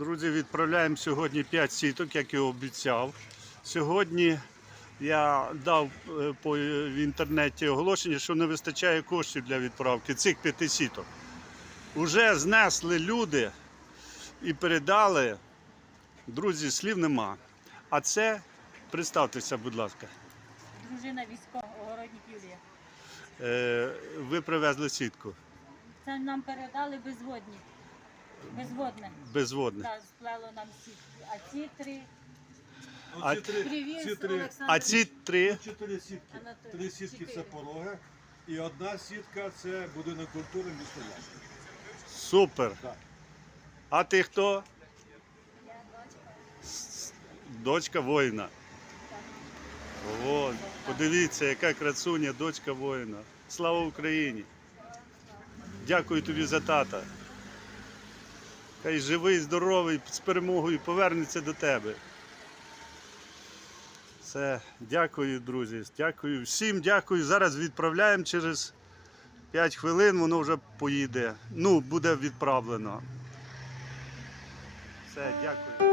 Друзі, відправляємо сьогодні 5 сіток, як і обіцяв. Сьогодні я дав е, по в інтернеті оголошення, що не вистачає коштів для відправки цих п'яти сіток. Уже знесли люди і передали. Друзі, слів нема. А це, представтеся, будь ласка, Дружина військового огородник Юлія. е, ви привезли сітку Це нам передали безводні. Безводне. безводне. Так, сплело нам сітки. А ці три Ну, А- ці три, привіз ці три, Олександр. А ці три чотири сітки. Анатолій, Три сітки чотири. це пороги, і одна сітка це будинок культури місто Ясно. супер. Так. А ти хто? С- Дочка воїна. О, подивіться, яка красуня, дочка воїна. Слава Україні! Дякую тобі за тата. Хай живий, здоровий, з перемогою повернеться до тебе. Все, дякую, друзі. Дякую всім, дякую. Зараз відправляємо через 5 хвилин, воно вже поїде. Ну, буде відправлено. Все, дякую.